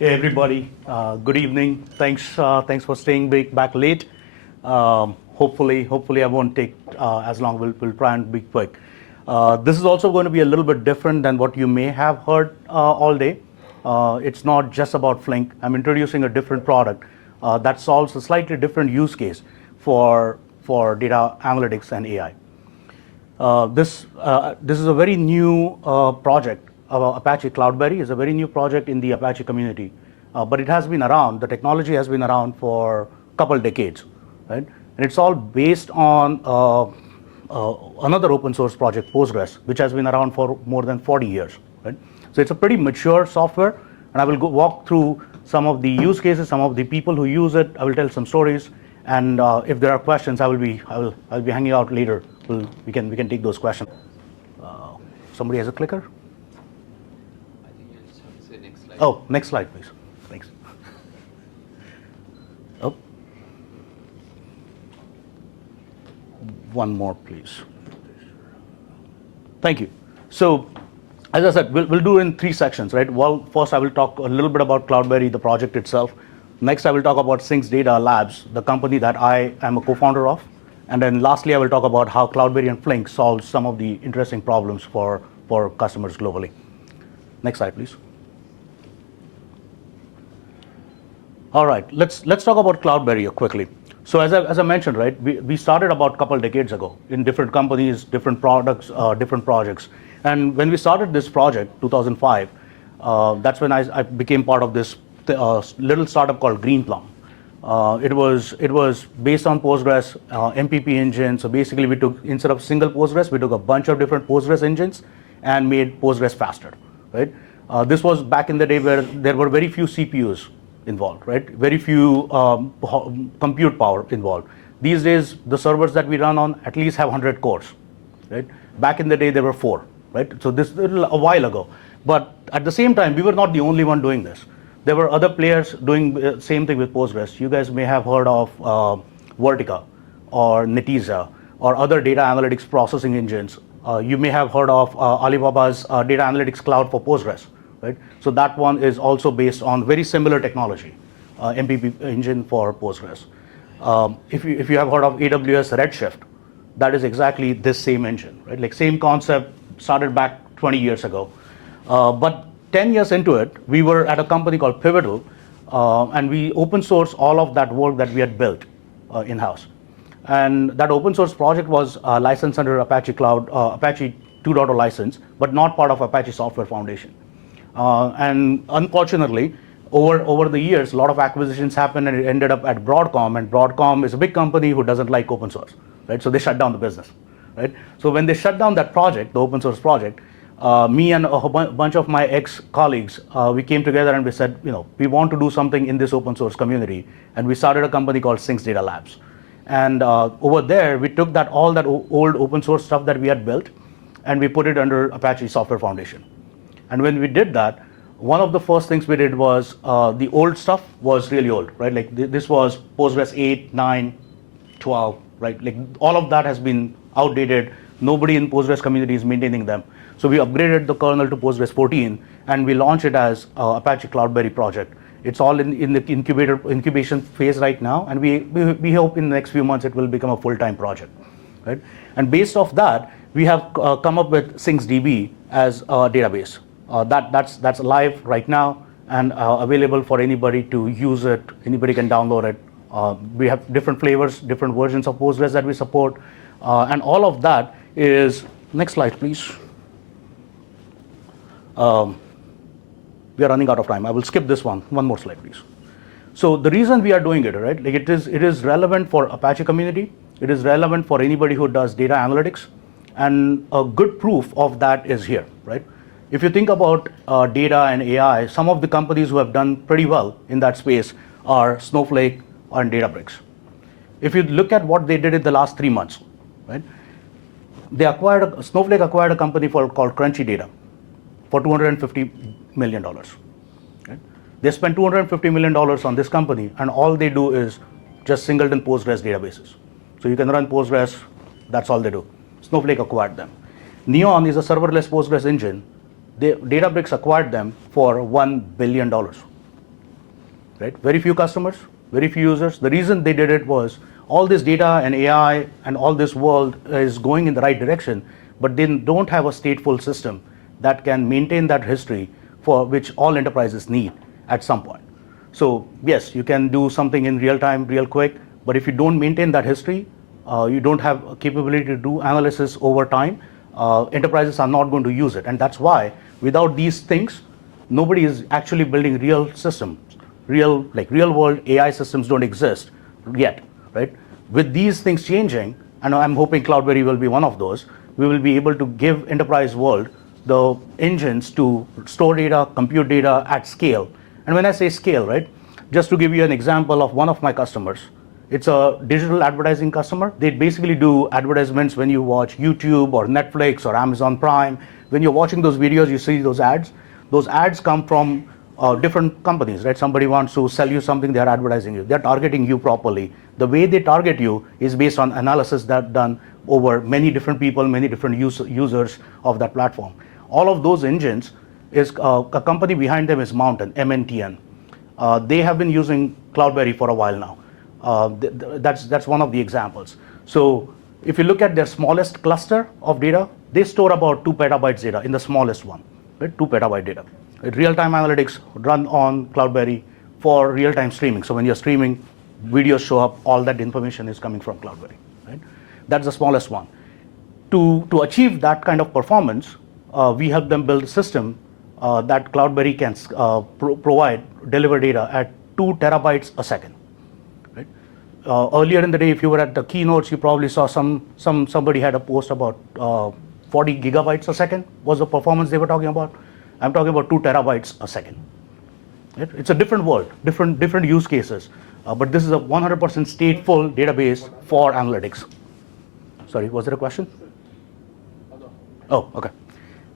Hey everybody, good evening. Thanks for staying back late. Hopefully I won't take as long. We'll try and be quick. This is also going to be a little bit different than what you may have heard all day. It's not just about Flink. I'm introducing a different product that solves a slightly different use case for data analytics and AI. This is a very new project. Apache Cloudberry is a very new project in the Apache community, but it has been around. The technology has been around for a couple decades, right? And it's all based on another open source project, Postgres, which has been around for more than 40 years, right? So it's a pretty mature software, and I will walk through some of the use cases, some of the people who use it. I will tell some stories, and if there are questions, I'll be hanging out later. We can take those questions. Somebody has a clicker? Oh, next slide, please. Thanks. Oh. One more, please. Thank you. So, as I said, we'll do in 3 sections, right? Well, first I will talk a little bit about Cloudberry, the project itself. Next, I will talk about Synx Data Labs, the company that I am a co-founder of. And then lastly, I will talk about how Cloudberry and Flink solve some of the interesting problems for customers globally. Next slide, please. All right, let's talk about Cloudberry quickly. So as I mentioned, right, we started about a couple decades ago in different companies, different products, different projects. And when we started this project, 2005, that's when I became part of this little startup called Greenplum. It was based on Postgres MPP engine. So basically, we took, instead of single Postgres, we took a bunch of different Postgres engines and made Postgres faster, right? This was back in the day where there were very few CPUs involved, right? Very few compute power involved. These days, the servers that we run on at least have 100 cores, right? Back in the day, there were 4, right? So this is a while ago. But at the same time, we were not the only one doing this. There were other players doing the same thing with Postgres. You guys may have heard of Vertica or Netezza or other data analytics processing engines. You may have heard of Alibaba's data analytics cloud for Postgres, right? So that one is also based on very similar technology, MPP engine for Postgres. If you have heard of AWS Redshift, that is exactly this same engine, right? Like same concept, started back 20 years ago. But 10 years into it, we were at a company called Pivotal, and we open sourced all of that work that we had built in-house. And that open source project was licensed under Apache Cloud, Apache 2.0 license, but not part of Apache Software Foundation. And unfortunately, over the years, a lot of acquisitions happened, and it ended up at Broadcom. And Broadcom is a big company who doesn't like open source, right? So they shut down the business, right? So when they shut down that project, the open source project, me and a bunch of my ex-colleagues, we came together and we said, we want to do something in this open source community. And we started a company called Synx Data Labs. And over there, we took all that old open source stuff that we had built, and we put it under Apache Software Foundation. And when we did that, one of the first things we did was the old stuff was really old, right? Like this was Postgres 8, 9, 12, right? Like all of that has been outdated. Nobody in Postgres community is maintaining them. So we upgraded the kernel to Postgres 14, and we launched it as Apache Cloudberry project. It's all in the incubation phase right now, and we hope in the next few months it will become a full-time project, right? And based off that, we have come up with SynxDB as a database. That's live right now and available for anybody to use it. Anybody can download it. We have different flavors, different versions of Postgres that we support, and all of that is, next slide, please. We are running out of time. I will skip this one. One more slide, please. So the reason we are doing it, right? Like it is relevant for Apache community. It is relevant for anybody who does data analytics, and a good proof of that is here, right? If you think about data and AI, some of the companies who have done pretty well in that space are Snowflake and Databricks. If you look at what they did in the last 3 months, right? Snowflake acquired a company called Crunchy Data for $250 million. Right? They spent $250 million on this company, and all they do is just singleton Postgres databases. So you can run Postgres, that's all they do. Snowflake acquired them. Neon is a serverless Postgres engine. Databricks acquired them for $1 billion. right? Very few customers, very few users. The reason they did it was all this data and AI and all this world is going in the right direction, but they don't have a stateful system that can maintain that history for which all enterprises need at some point. So yes, you can do something in real time, real quick, but if you don't maintain that history, you don't have a capability to do analysis over time, enterprises are not going to use it. And that's why without these things, nobody is actually building real systems. Real world AI systems don't exist yet, right? With these things changing, and I'm hoping Cloudberry will be one of those, we will be able to give enterprise world the engines to store data, compute data at scale. And when I say scale, right, just to give you an example of one of my customers, it's a digital advertising customer. They basically do advertisements when you watch YouTube or Netflix or Amazon Prime. When you're watching those videos, you see those ads. Those ads come from different companies, right? Somebody wants to sell you something, they're advertising you. They're targeting you properly. The way they target you is based on analysis that's done over many different people, many different users of that platform. All of those engines is a company behind them is Mountain, MNTN. They have been using Cloudberry for a while now. That's one of the examples. So if you look at their smallest cluster of data, they store about 2 petabytes data in the smallest one, right? 2 petabyte data. Real-time analytics run on Cloudberry for real-time streaming. So when you're streaming, videos show up, all that information is coming from Cloudberry, right? That's the smallest one. To achieve that kind of performance, we help them build a system that Cloudberry can deliver data at 2 terabytes a second. Right? Earlier in the day, if you were at the keynotes, you probably saw somebody had a post about 40 gigabytes a second was the performance they were talking about. I'm talking about 2 terabytes a second. Right? It's a different world, different use cases, but this is a 100% stateful database for analytics. Sorry, was there a question? Oh, okay.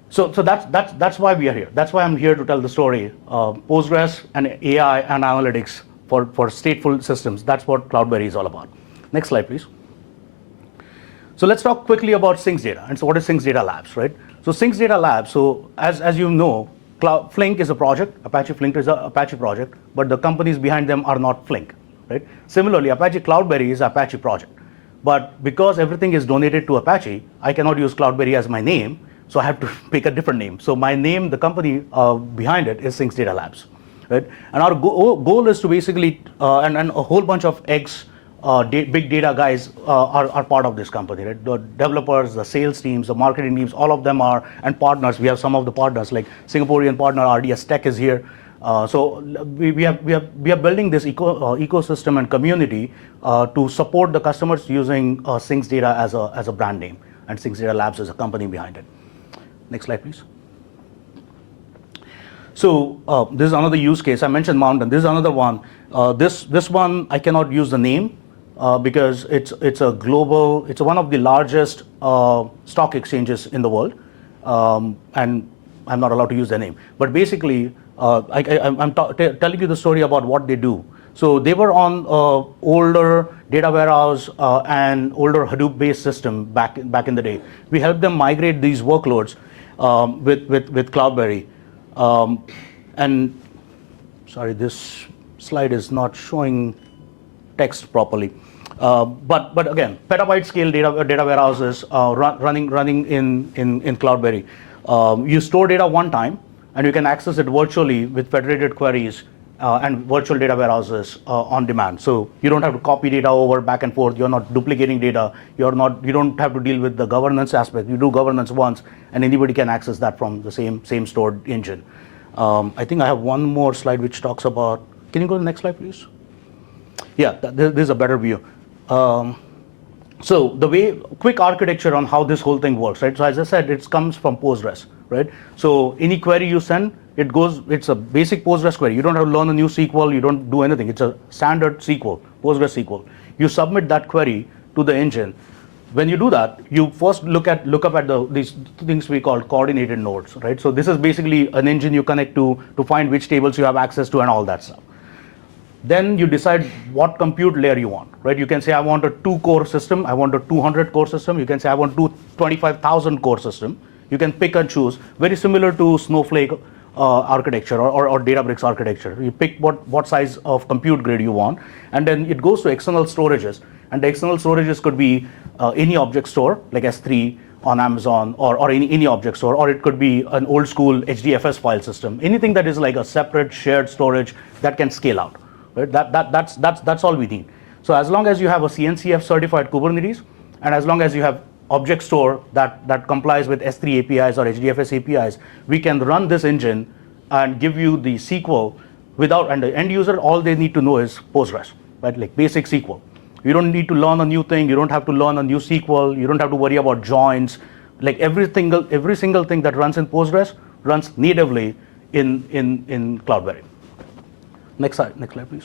So that's why we are here. That's why I'm here to tell the story. Postgres and AI and analytics for stateful systems. That's what Cloudberry is all about. Next slide, please. So let's talk quickly about Synx Data. And so what is Synx Data Labs, right? So Synx Data Labs, so as you know, Flink is a project, Apache Flink is an Apache project, but the companies behind them are not Flink, right? Similarly, Apache Cloudberry is an Apache project. But because everything is donated to Apache, I cannot use Cloudberry as my name, so I have to pick a different name. So my name, the company behind it is Synx Data Labs, right? And our goal is to basically, and a whole bunch of big data guys are part of this company, right? The developers, the sales teams, the marketing teams, all of them are, and partners. We have some of the partners, like Singaporean partner RDS Tech is here. So we are building this ecosystem and community to support the customers using Synx Data as a brand name, and Synx Data Labs is a company behind it. Next slide, please. So this is another use case. I mentioned Mountain. This is another one. This one I cannot use the name because it's a global. It's one of the largest stock exchanges in the world, and I'm not allowed to use the name. But basically, I'm telling you the story about what they do. So they were on older data warehouse and older Hadoop-based system back in the day. We helped them migrate these workloads with Cloudberry. And sorry, this slide is not showing text properly. But again, petabyte scale data warehouses running in Cloudberry. You store data one time, and you can access it virtually with federated queries and virtual data warehouses on demand. So you don't have to copy data over back and forth. You're not duplicating data. You don't have to deal with the governance aspect. You do governance once, and anybody can access that from the same stored engine. I think I have one more slide which talks about. Can you go to the next slide, please? Yeah, this is a better view. So the quick architecture on how this whole thing works, right? So as I said, it comes from Postgres, right? So any query you send, it's a basic Postgres query. You don't have to learn a new SQL. You don't do anything. It's a standard SQL, Postgres SQL. You submit that query to the engine. When you do that, you first look up at these things we call coordinated nodes, right? So this is basically an engine you connect to find which tables you have access to and all that stuff. Then you decide what compute layer you want, right? You can say I want a 2-core system. I want a 200-core system. You can say I want 25,000 core system. You can pick and choose. Very similar to Snowflake architecture or Databricks architecture. You pick what size of compute grid you want, and then it goes to external storages. And the external storages could be any object store, like S3 on Amazon, or any object store, or it could be an old school HDFS file system. Anything that is like a separate shared storage that can scale out. Right? That's all we need. So as long as you have a CNCF certified Kubernetes, and as long as you have object store that complies with S3 APIs or HDFS APIs, we can run this engine and give you the SQL without, and the end user, all they need to know is Postgres, right? Like basic SQL. You don't need to learn a new thing. You don't have to learn a new SQL. You don't have to worry about joins. Like every single thing that runs in Postgres runs natively in Cloudberry. Next slide, please.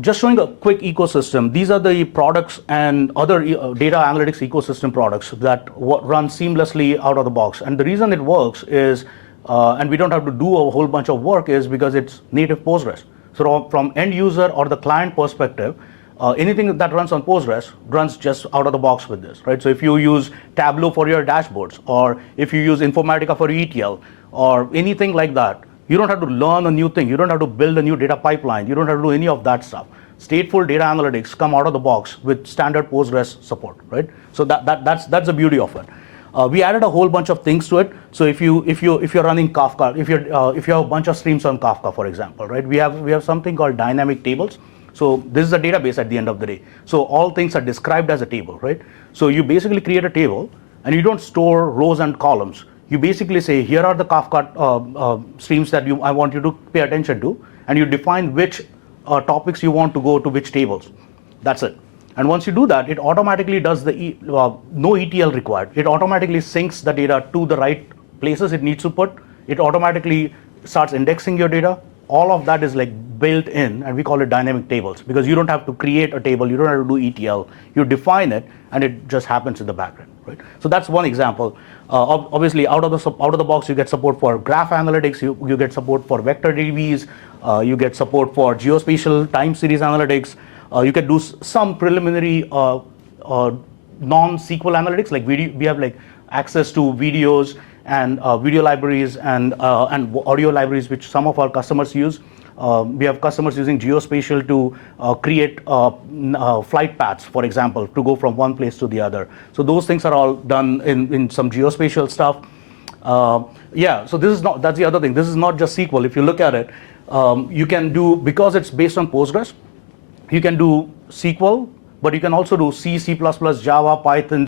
Just showing a quick ecosystem. These are the products and other data analytics ecosystem products that run seamlessly out of the box. And the reason it works is, and we don't have to do a whole bunch of work, is because it's native Postgres. So from end user or the client perspective, anything that runs on Postgres runs just out of the box with this, right? So if you use Tableau for your dashboards, or if you use Informatica for ETL, or anything like that, you don't have to learn a new thing. You don't have to build a new data pipeline. You don't have to do any of that stuff. Stateful data analytics come out of the box with standard Postgres support, right? So that's the beauty of it. We added a whole bunch of things to it. So if you're running Kafka, if you have a bunch of streams on Kafka, for example, right? We have something called dynamic tables. So this is a database at the end of the day. So all things are described as a table, right? So you basically create a table, and you don't store rows and columns. You basically say, here are the Kafka streams that I want you to pay attention to, and you define which topics you want to go to which tables. That's it. And once you do that, it automatically does no ETL required. It automatically syncs the data to the right places it needs to put. It automatically starts indexing your data. All of that is like built in, and we call it dynamic tables, because you don't have to create a table. You don't have to do ETL. You define it, and it just happens in the background, right? So that's one example. Obviously, out of the box, you get support for graph analytics. You get support for vector DBs. You get support for geospatial time series analytics. You can do some preliminary non-SQL analytics, like we have like access to videos and video libraries and audio libraries, which some of our customers use. We have customers using geospatial to create flight paths, for example, to go from one place to the other. So those things are all done in some geospatial stuff. Yeah, so that's the other thing. This is not just SQL. If you look at it, you can do, because it's based on Postgres, you can do SQL, but you can also do C, C++, Java, Python,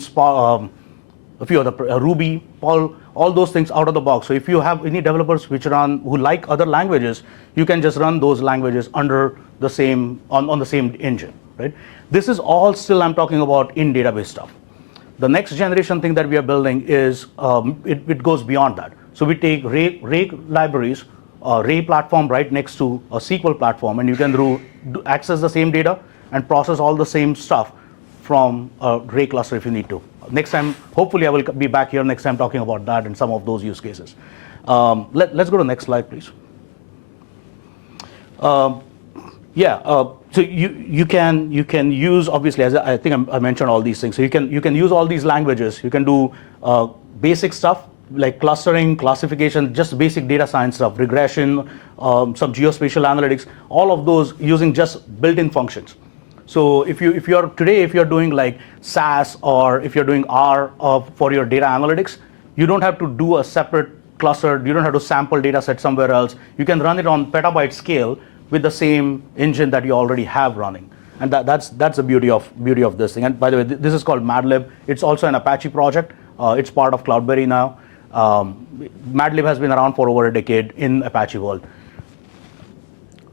a few other, Ruby, all those things out of the box. So if you have any developers who like other languages, you can just run those languages under the same, on the same engine, right? This is all still, I'm talking about in database stuff. The next generation thing that we are building is, it goes beyond that. So we take RAG libraries, Ray platform right next to a SQL platform, and you can access the same data and process all the same stuff from a Ray cluster if you need to. Next time, hopefully I will be back here next time talking about that and some of those use cases. Let's go to the next slide, please. So you can use, obviously, as I think I mentioned all these things. So you can use all these languages. You can do basic stuff like clustering, classification, just basic data science stuff, regression, some geospatial analytics, all of those using just built-in functions. So if you're doing like SAS, or if you're doing R for your data analytics, you don't have to do a separate cluster. You don't have to sample data set somewhere else. You can run it on petabyte scale with the same engine that you already have running. And that's the beauty of this thing. And by the way, this is called MadLib. It's also an Apache project. It's part of Cloudberry now. MadLib has been around for over a decade in Apache world.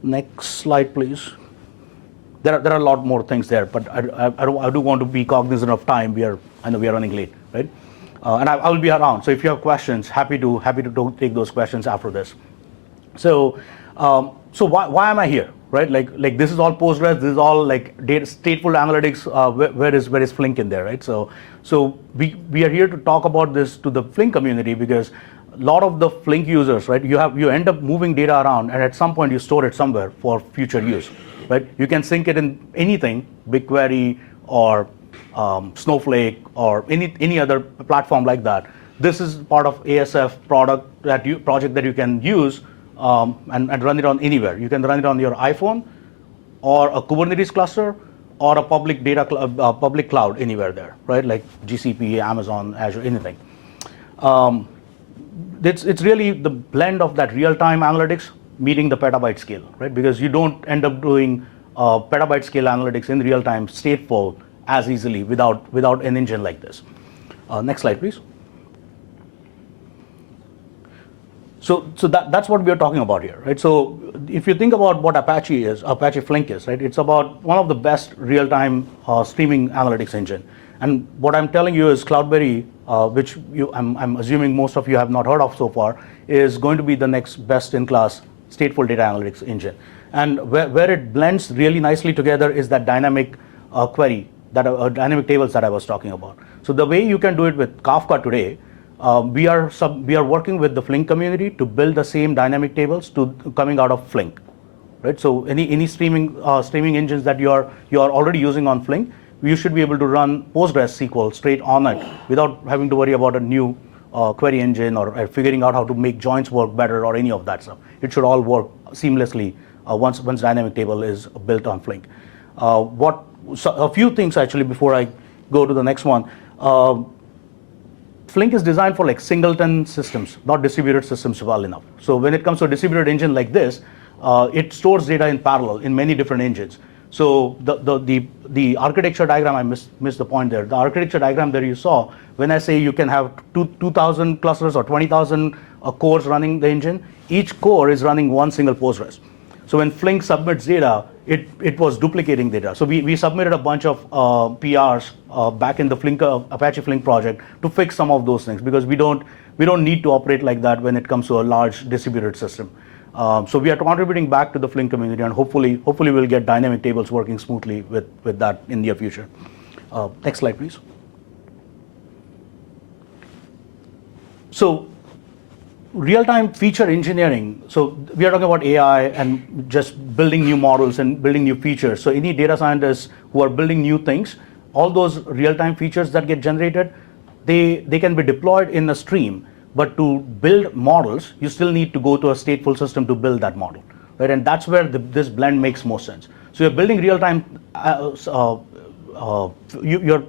Next slide, please. There are a lot more things there, but I do want to be cognizant of time. I know we are running late, right? And I will be around. So if you have questions, happy to take those questions after this. So why am I here, right? Like this is all Postgres. This is all like stateful analytics. Where is Flink in there, right? So we are here to talk about this to the Flink community, because a lot of the Flink users, right? You end up moving data around, and at some point you store it somewhere for future use, right? You can sync it in anything, BigQuery or Snowflake or any other platform like that. this is part of ASF project that you can use and run it on anywhere. You can run it on your iPhone or a Kubernetes cluster or a public public cloud anywhere there, right? Like GCP, Amazon, Azure, anything. It's really the blend of that real-time analytics meeting the petabyte scale, right? Because you don't end up doing petabyte scale analytics in real time stateful as easily without an engine like this. Next slide, please. So that's what we are talking about here, right? So if you think about what Apache Flink is, right? It's about one of the best real-time streaming analytics engine. And what I'm telling you is Cloudberry, which I'm assuming most of you have not heard of so far, is going to be the next best-in-class stateful data analytics engine. And where it blends really nicely together is that dynamic query, dynamic tables that I was talking about. So the way you can do it with Kafka today, we are working with the Flink community to build the same dynamic tables coming out of Flink, right? So any streaming engines that you are already using on Flink, you should be able to run PostgreSQL straight on it without having to worry about a new query engine or figuring out how to make joins work better or any of that stuff. It should all work seamlessly once dynamic table is built on Flink. A few things actually before I go to the next one. Flink is designed for like singleton systems, not distributed systems well enough. So when it comes to a distributed engine like this, it stores data in parallel in many different engines. So the architecture diagram, I missed the point there. The architecture diagram that you saw, when I say you can have 2,000 clusters or 20,000 cores running the engine, each core is running one single Postgres. So when Flink submits data, it was duplicating data. So we submitted a bunch of PRs back in the Apache Flink project to fix some of those things, because we don't need to operate like that when it comes to a large distributed system. So we are contributing back to the Flink community, and hopefully we'll get dynamic tables working smoothly with that in the near future. Next slide, please. So real-time feature engineering. So we are talking about AI and just building new models and building new features. So any data scientists who are building new things, all those real-time features that get generated, they can be deployed in a stream. But to build models, you still need to go to a stateful system to build that model, right? And that's where this blend makes most sense. So you're building real-time, you're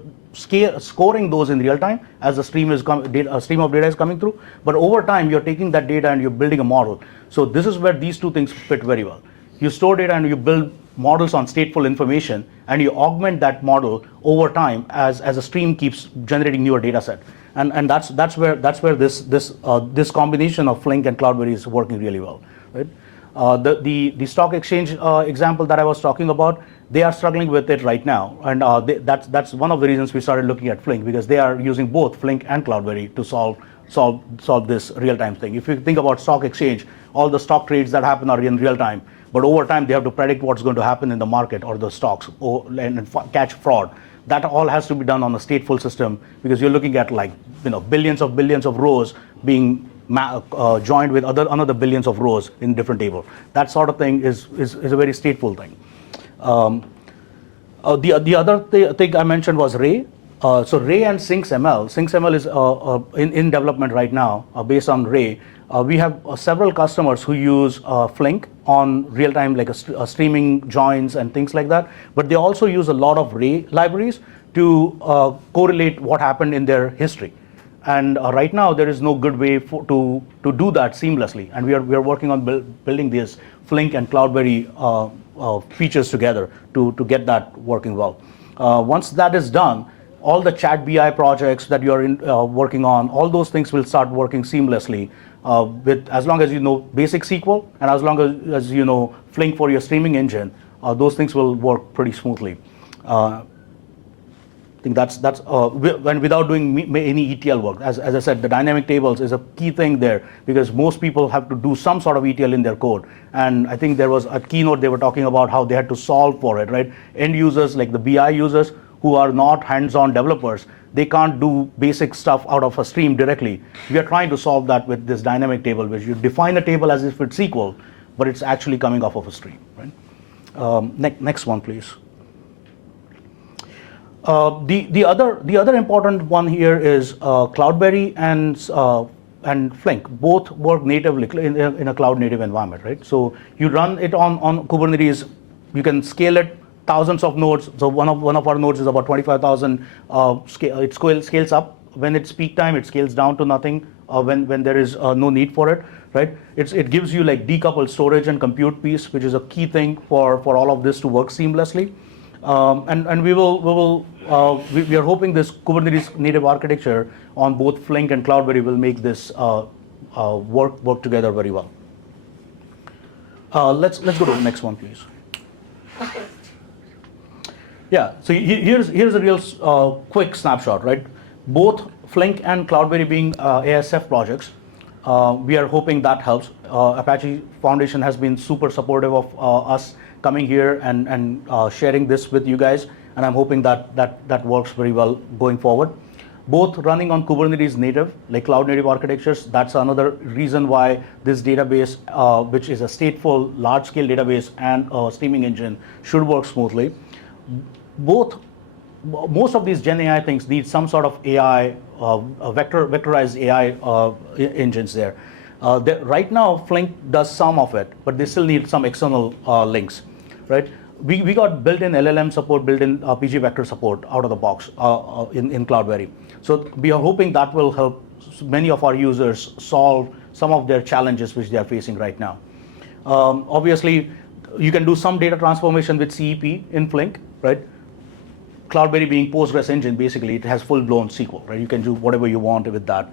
scoring those in real time as a stream of data is coming through. But over time, you're taking that data and you're building a model. So this is where these two things fit very well. You store data and you build models on stateful information, and you augment that model over time as a stream keeps generating newer data set. And that's where this combination of Flink and Cloudberry is working really well, right? The stock exchange example that I was talking about, they are struggling with it right now, and that's one of the reasons we started looking at Flink, because they are using both Flink and Cloudberry to solve this real-time thing. If you think about stock exchange, all the stock trades that happen are in real time, but over time they have to predict what's going to happen in the market or the stocks and catch fraud. That all has to be done on a stateful system, because you're looking at billions of rows being joined with another billions of rows in different tables. That sort of thing is a very stateful thing. The other thing I mentioned was Ray. So Ray and Synx ML. Synx ML is in development right now based on Ray. We have several customers who use Flink on real-time, like streaming joins and things like that. But they also use a lot of Ray libraries to correlate what happened in their history. And right now, there is no good way to do that seamlessly. And we are working on building these Flink and Cloudberry features together to get that working well. Once that is done, all the ChatBI projects that you are working on, all those things will start working seamlessly. As long as you know basic SQL, and as long as you know Flink for your streaming engine, those things will work pretty smoothly. I think that's without doing any ETL work. As I said, the dynamic tables is a key thing there, because most people have to do some sort of ETL in their code. And I think there was a keynote, they were talking about how they had to solve for it, right? End users, like the BI users who are not hands-on developers, they can't do basic stuff out of a stream directly. We are trying to solve that with this dynamic table, which you define a table as if it's SQL, but it's actually coming off of a stream, right? Next one, please. The other important one here is Cloudberry and Flink both work natively in a cloud native environment, right? So you run it on Kubernetes, you can scale it thousands of nodes. So one of our nodes is about 25,000. It scales up when it's peak time. It scales down to nothing when there is no need for it, right? It gives you like decoupled storage and compute piece, which is a key thing for all of this to work seamlessly. And we are hoping this Kubernetes native architecture on both Flink and Cloudberry will make this work together very well. Let's go to the next one, please. Yeah, so here's a real quick snapshot, right? Both Flink and Cloudberry being ASF projects, we are hoping that helps. Apache Foundation has been super supportive of us coming here and sharing this with you guys, and I'm hoping that works very well going forward. Both running on Kubernetes native, like cloud native architectures. That's another reason why this database, which is a stateful, large-scale database and a streaming engine, should work smoothly. Most of these Gen AI things need some sort of AI, vectorized AI engines there. Right now, Flink does some of it, but they still need some external links, right? We got built-in LLM support, built-in pgVector support out of the box in Cloudberry. So we are hoping that will help many of our users solve some of their challenges which they are facing right now. Obviously, you can do some data transformation with CEP in Flink, right? Cloudberry being Postgres engine, basically, it has full-blown SQL, right? You can do whatever you want with that.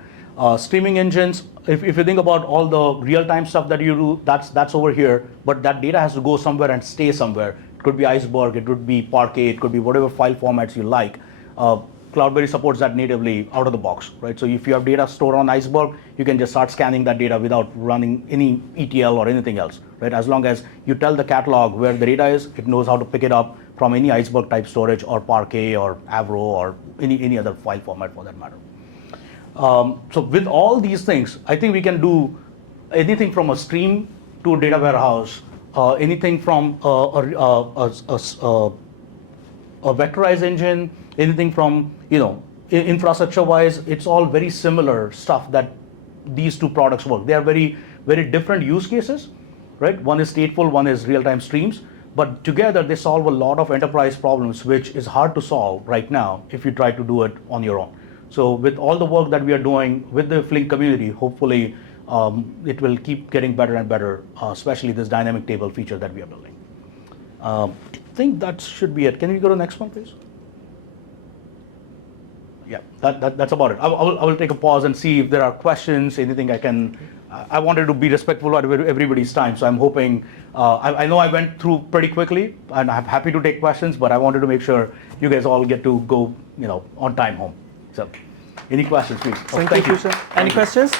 Streaming engines, if you think about all the real-time stuff that you do, that's over here, but that data has to go somewhere and stay somewhere. It could be Iceberg, it could be Parquet, it could be whatever file formats you like. Cloudberry supports that natively out of the box, right? So if you have data stored on Iceberg, you can just start scanning that data without running any ETL or anything else, right? As long as you tell the catalog where the data is, it knows how to pick it up from any Iceberg type storage or Parquet or Avro or any other file format for that matter. So with all these things, I think we can do anything from a stream to a data warehouse, anything from a vectorized engine, anything from, infrastructure-wise, it's all very similar stuff that these two products work. They are very, very different use cases, right? One is stateful, one is real-time streams, but together they solve a lot of enterprise problems, which is hard to solve right now if you try to do it on your own. So with all the work that we are doing with the Flink community, hopefully it will keep getting better and better, especially this dynamic table feature that we are building. I think that should be it. Can we go to the next one, please? Yeah, that's about it. I will take a pause and see if there are questions, anything I can. I wanted to be respectful of everybody's time, so I'm hoping. I know I went through pretty quickly, and I'm happy to take questions, but I wanted to make sure you guys all get to go, on time home. So, any questions, please? Thank you, Tushar. Any questions?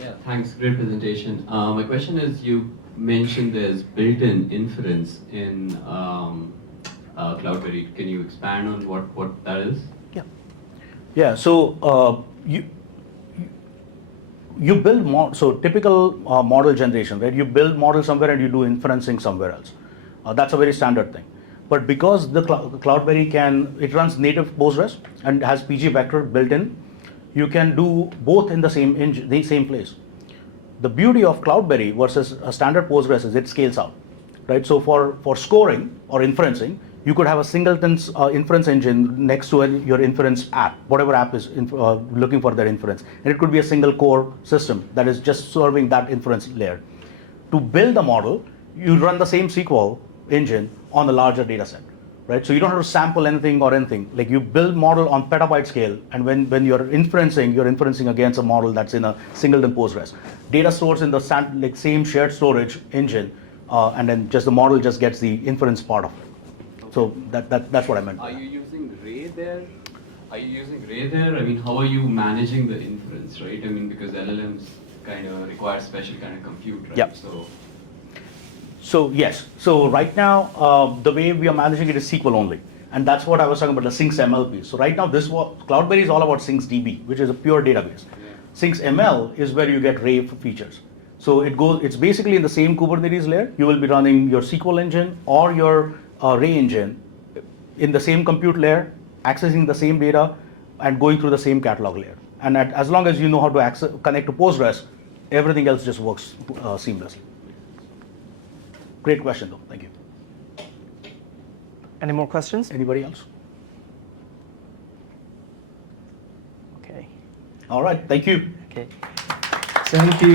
Yeah, thanks. Great presentation. My question is, you mentioned there's built-in inference in Cloudberry. Can you expand on what that is? Yeah. So you build so typical model generation, right? You build model somewhere and you do inferencing somewhere else. That's a very standard thing. But because the Cloudberry it runs native Postgres and has pgVector built in, you can do both in the same engine, the same place. The beauty of Cloudberry versus a standard Postgres is it scales out, right? So for scoring or inferencing, you could have a singleton inference engine next to your inference app, whatever app is looking for that inference. And it could be a single core system that is just serving that inference layer. To build a model, you run the same SQL engine on a larger data set, right? So you don't have to sample anything or anything. Like you build model on petabyte scale, and when you're inferencing against a model that's in a singleton Postgres. Data stores in the same shared storage engine, and then just the model just gets the inference part of it. So that's what I meant. Are you using Ray there? I mean, how are you managing the inference, right? I mean, because LLMs kind of require special kind of compute, right? Yeah. So yes. So right now, the way we are managing it is SQL only. And that's what I was talking about, the Synx ML piece. So right now, Cloudberry is all about Synx DB, which is a pure database. Yeah. Synx ML is where you get Ray features. So it's basically in the same Kubernetes layer. You will be running your SQL engine or your Ray engine in the same compute layer, accessing the same data, and going through the same catalog layer. And as long as you know how to connect to Postgres, everything else just works seamlessly. Great question, though. Thank you. Any more questions? Anybody else? Okay. All right. Thank you. Okay. Thank you.